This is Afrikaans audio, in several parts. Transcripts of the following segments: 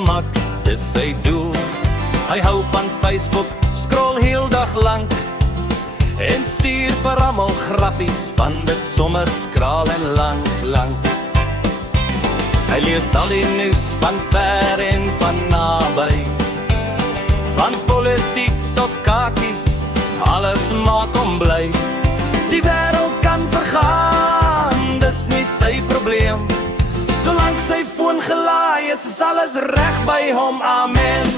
gemak, dis sy doel. Hy hou van Facebook, scroll heel dag lang en stuur vir almal grappies van dit sommer skraal en lang. Hy lees al die nuus van ver en van naby, van politiek tot kakies, alles maak hom bly. Die wêreld kan vergaan, dis nie sy probleem. Solank sy foon gelaai is alles reg by hom, amen.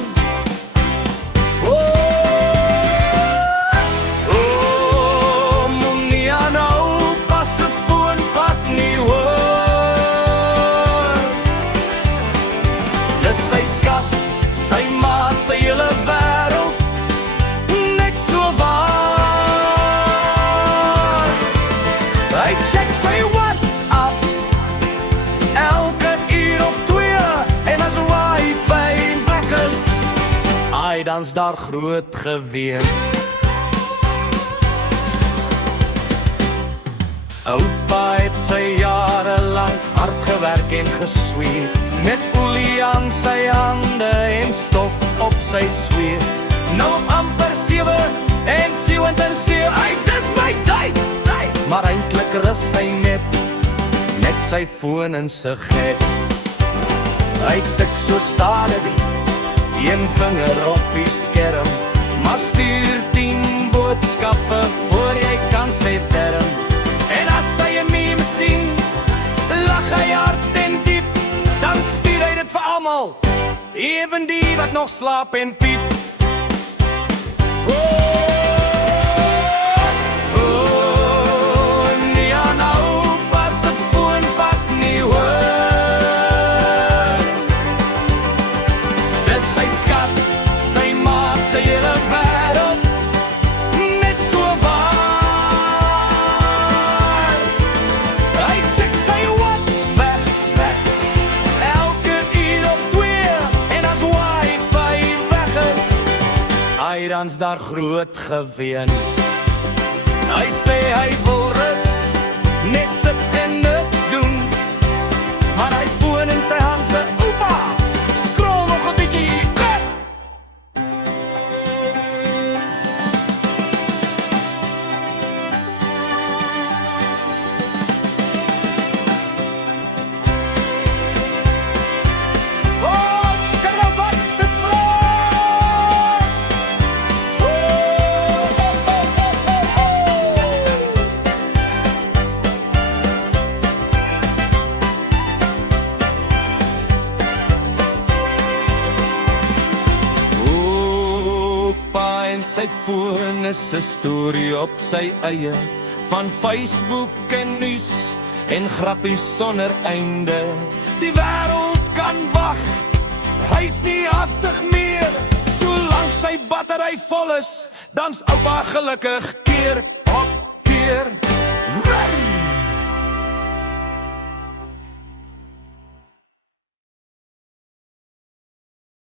Moenie aanhou, pas se foon vat nie hoor. Dis sy skat, sy maat, sy hele wêreld, net so waar. Hy check sy WhatsApps elke uur of 2 en as wifi weg is, ai dan's daar groot geween. Oupa het sy jare lang hard gewerk en gesweet, met olie aan sy hande en stof op sy sweet. Nou amper 7 en 77, ai dis my tyd, maar eintlik rus hy net sy foon in sy get. Hy tik so stadig, een vinger op die skerm, maar stuur 10 boodskappe voor jy kan sy term. En as hy 'n meme sien, lag hy hard en diep, dan stuur hy dit vir almal, even die wat nog slaap en piep. Nie aanhou, pas se foon vat nie hoor. Dis sy skat, sy maat, sy hele wêreld, net so waar. Hy check sy WhatsApp elke uur of 2 en as wifi weg is, ai dan's daar groot geween. Hy sê hy wil rus, net sit en niks doen, maar hy foon in sy hand sê, opa, scroll nog 'n bietjie. Sy foon is 'n storie op sy eie, van Facebook en nuus en grappies sonder einde. Die wêreld kan wag, hy's nie hastig meer. Solank sy battery vol is, dan's oupa gelukkig keer op keer.